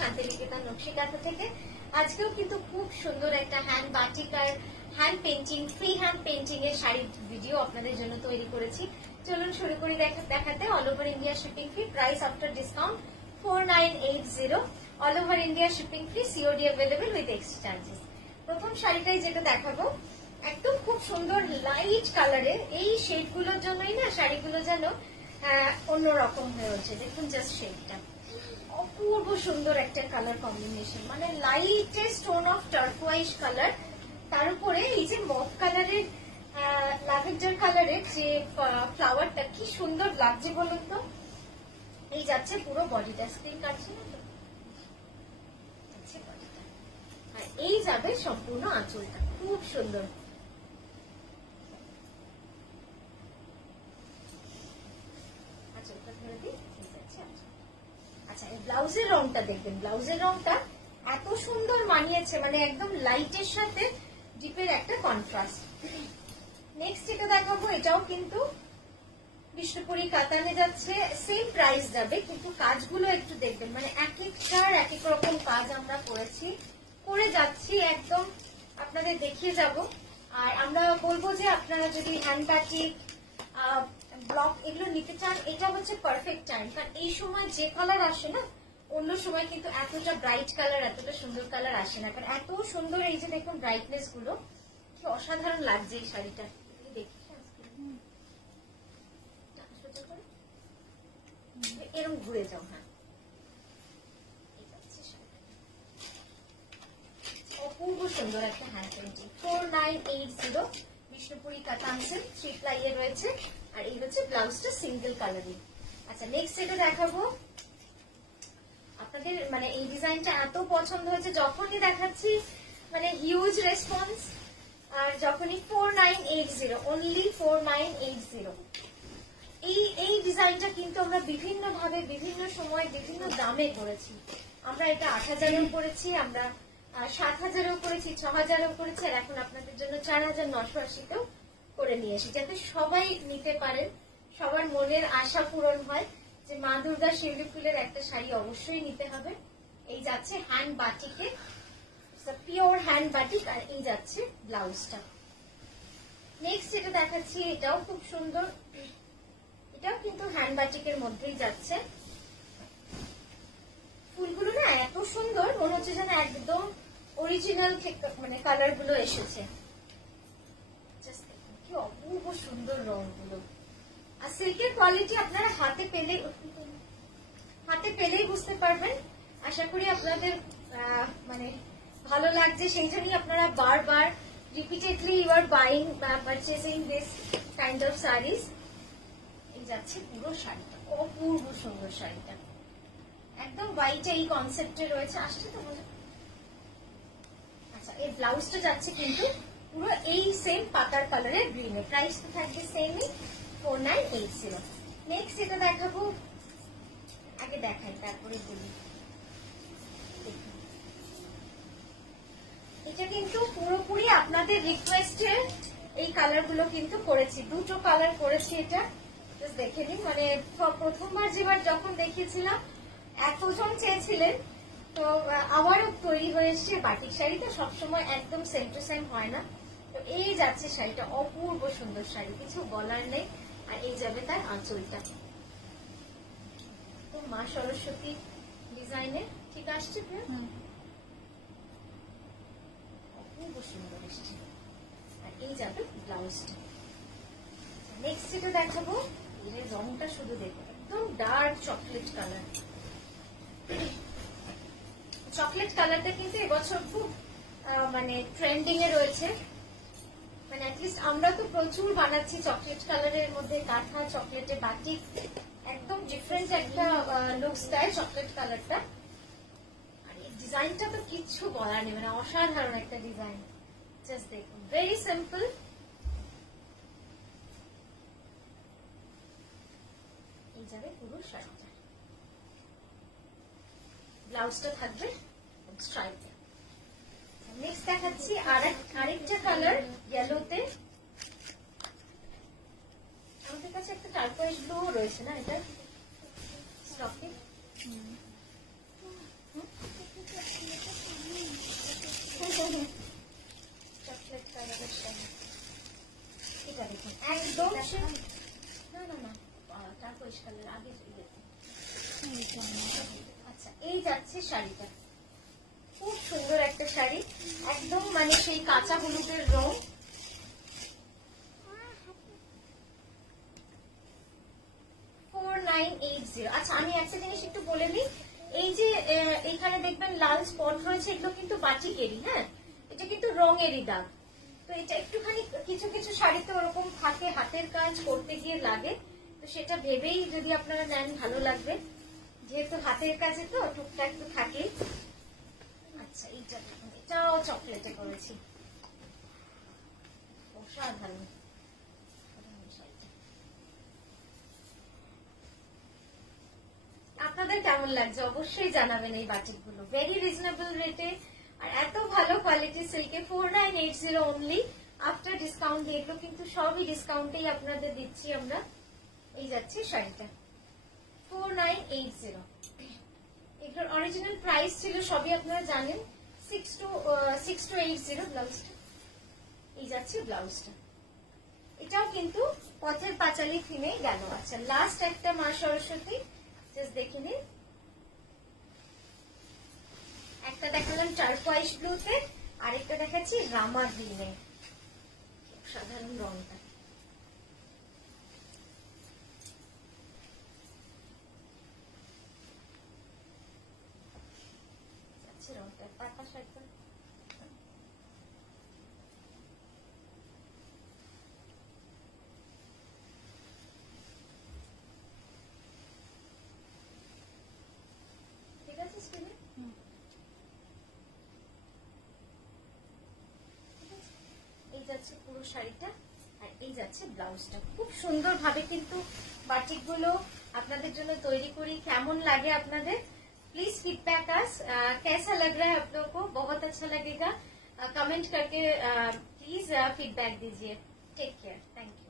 শান্তিনিকেতন নকশিকাঁথা থেকে। আজকেও কিন্তু খুব সুন্দর একটা হ্যান্ড বাটিক আর hand painting, free hand painting এর শাড়ির ভিডিও আপনাদের জন্য তৈরি করেছি। চলুন শুরু করি দেখাতে। All over India shipping free, price after discount 4980, all over India shipping free, COD available with extra charges. প্রথম শাড়িটাই যেটা দেখাবো একদম খুব সুন্দর লাইট কালারের, এই শেড গুলোর জন্যই না শাড়িগুলো যেন অন্যরকম হয়ে হচ্ছে। দেখুন জাস্ট শেডটা অপূর্ব সুন্দর একটা কালার কম্বিনেশন, মানে lightest tone of turquoise colour, তার উপরে এই যে মফ কালারের ল্যাভেন্ডার কালারের যে ফ্লাওয়ারটা কি সুন্দর লাগছে বলুন তো। এই যাচ্ছে পুরো বডিটা, স্ক্রিন কাটছে না তো, বডিটা, আর এই যাবে সম্পূর্ণ আঁচলটা, খুব সুন্দর। আচ্ছা, এই ব্লাউজের রংটা দেখবেন, ব্লাউজের রংটা এত সুন্দর মানিয়েছে, মানে একদম লাইটের সাথে ডিপের একটা কন্ট্রাস্ট। নেক্সট এটা দেখাবো, এটাও কিন্তু বিষ্ণুপুরি কাতানে যাচ্ছে, সেম প্রাইস যাবে, কিন্তু কাজগুলো একটু দেখবেন, মানে এক একটার এক এক রকম কাজ আমরা করে যাচ্ছি, একদম আপনাদের দেখিয়ে যাব। আর আমরা বলবো যে আপনারা যদি হ্যান্ড বাটিক, ব্লক এগুলো নিতে চান, এটা হচ্ছে পারফেক্ট টাইম, কারণ এই সময় যে কালার আসে না, অন্য সময় কিন্তু এতটা ব্রাইট কালার, এতটা সুন্দর কালার আসে না, কারণ এত সুন্দর এই যে দেখুন ব্রাইটনেস গুলো, কি অসাধারণ লাগছে এই শাড়িটা। দেখি এরকম ঘুরে যাও, হ্যাঁ, অপূর্ব সুন্দর একটা হ্যান্ড পেন্টিং, 4980, বিষ্ণুপুরি কাতানসেল, 3 প্লাই এ রয়েছে, আর এই হচ্ছে ব্লাউজটা সিঙ্গেল কালারিং। আচ্ছা, নেক্সট এটা দেখাবো আপনাদের, মানে এই ডিজাইনটা এত পছন্দ হয়েছে, যখনই দেখাচ্ছি মানে হিউজ রেসপন্স, আর যখনই 4980, অনলি 4980। এই ডিজাইনটা কিন্তু আমরা বিভিন্ন ভাবে, বিভিন্ন সময়, বিভিন্ন দামে করেছি। আমরা এটা 8000-এও করেছি, আমরা 7000-এও করেছি, 6000-এও করেছি, আর এখন আপনাদের জন্য 4980-তেও করে নিয়ে এসেছি, যাতে সবাই নিতে পারেন, সবার মনের আশা পূরণ হয় যে মা দুর্গা শিউলি ফুলের একটা শাড়ি অবশ্যই নিতে হবে। এই যাচ্ছে হ্যান্ড বাটিকে, পিওর হ্যান্ড বাটিক, আর এই যাচ্ছে ব্লাউজটা। নেক্সট যেটা দেখাচ্ছি, এটাও খুব সুন্দর, এটাও কিন্তু হ্যান্ড বাটিকের মধ্যেই যাচ্ছে। ফুলগুলো না এত সুন্দর, মনে হচ্ছে যেন একদম অরিজিনাল মানে কালার গুলো এসেছে, কি অপূর্ব সুন্দর রংগুলো। আর সিল্কের কোয়ালিটি আপনারা হাতে পেলেই বুঝতে পারবেন। আশা করি আপনাদের মানে ভালো লাগছে, সেই জন্যই আপনারা বারবার repeatedly you are buying purchasing this kind of saris. এই যাচ্ছে পুরো শাড়িটা, অপূর্ব সুন্দর শাড়িটা, একদম হোয়াইট এই কনসেপ্টে রয়েছে, আসছে তো মনে। আচ্ছা, এই ব্লাউজটা যাচ্ছে কিন্তু পুরো এই সেম পাতার কালারের গ্রিনে, প্রাইস তো থাকবে সেমই, 4980। নেক্সট এটা দেখাবো, আগে দেখাই তারপরে বলি। এটা কিন্তু পুরোপুরি আপনাদের রিকোয়েস্টের এই কালার গুলো কিন্তু করেছি, দুটো কালার করেছি, এটা দেখে নিন। মানে প্রথমবার যেবার যখন দেখিয়েছিলাম এতজন চেয়েছিলেন, তো আবারও তৈরি হয়ে এসছে বাটিক শাড়ি, তো সবসময় একদম সেম টু সেম হয় না। তো এই যাচ্ছে শাড়িটা, অপূর্ব সুন্দর শাড়ি, কিছু বলার নেই। আর এই যাবে তার আঁচলটা, তো মা সরস্বতী ডিজাইনে ঠিক আসছে, অপূর্ব সুন্দর এসছে। আর এই যাবে ব্লাউজটা। নেক্সট যেটা দেখাবো, এর রংটা শুধু দেখুন, একদম ডার্ক চকলেট কালার। চকলেট কালারটা কিন্তু এবছর খুব মানে ট্রেন্ডিং এ রয়েছে, মানে অ্যাটলিস্ট আমরা তো প্রচুর বানাচ্ছি চকলেট কালারের মধ্যে কাঁথা, চকলেটে বাটিক, একদম ডিফারেন্ট একটা লুকস দেয় চকলেট কালারটা। আর এই ডিজাইনটা তো কিচ্ছু বলার নেই, মানে অসাধারণ একটা ডিজাইন, জাস্ট দেখুন, ভেরি সিম্পল। এই যাবে পুরো শাড়িটা, ব্লাউজটা থাকবে স্ট্রাইপে। নেক্সট দেখাচ্ছি আরেকটা কালার ইয়েলোতে, আমাদের কাছে একটা টার্কোয়েজ ব্লু রয়েছে না এটা স্টকে, যাচ্ছে শাড়িটা, খুব সুন্দর একটা শাড়ি, একদম মানে সেই কাঁচা হলুদের রং। আচ্ছা আমি একটা জিনিস একটু বলে নিই, এই যে এখানে দেখবেন লাল স্পট রয়েছে, এগুলো কিন্তু বাটিকেরই, হ্যাঁ এটা কিন্তু রঙেরই দাগ। তো এটা একটুখানি কিছু কিছু শাড়িতে ওরকম থাকে, হাতের কাজ করতে গিয়ে লাগে, তো সেটা ভেবেই যদি আপনারা নেন ভালো লাগবে, যেহেতু হাতের কাজে তো টুকটাক তো থাকেই। আচ্ছা এটাও চকলেটে করেছি, অসাধারণ। আপনাদের কেমন লাগছে অবশ্যই জানাবেন এই বাটিকগুলো, ভেরি রিজনেবল রেটে আর এত ভালো কোয়ালিটি সিল্কে। 4980 only after discount. এগুলো কিন্তু সবই ডিসকাউন্টেই আপনাদের দিচ্ছি আমরা। এই যাচ্ছে শাড়িটা 4980। এগুলোর অরিজিনাল প্রাইস ছিল সবই আপনারা জানেন 6280 ব্লাউজটা। এই যাচ্ছে ব্লাউজটা, এটাও কিন্তু পথের পাঁচালী থিমে গেল। আচ্ছা লাস্ট একটা মা সরস্বতী, জাস্ট দেখে নিন, একটা দেখালাম টারকোয়াইশ ব্লুতে, আরেকটা দেখাচ্ছি রামা গ্রিনে, সাধারণ রংটা। রংটা পাতা শাড়িটা ঠিক আছে স্ক্রিনে। এই যাচ্ছে পুরো শাড়িটা, আর এই যাচ্ছে ব্লাউজটা। খুব সুন্দর ভাবে কিন্তু বাটিক গুলো আপনাদের জন্য তৈরি করি। কেমন লাগে আপনাদের प्लीज फीडबैक अस, कैसा लग रहा है आप लोगों को, बहुत अच्छा लगेगा, कमेंट करके प्लीज फीडबैक दीजिए। Take care, thank you.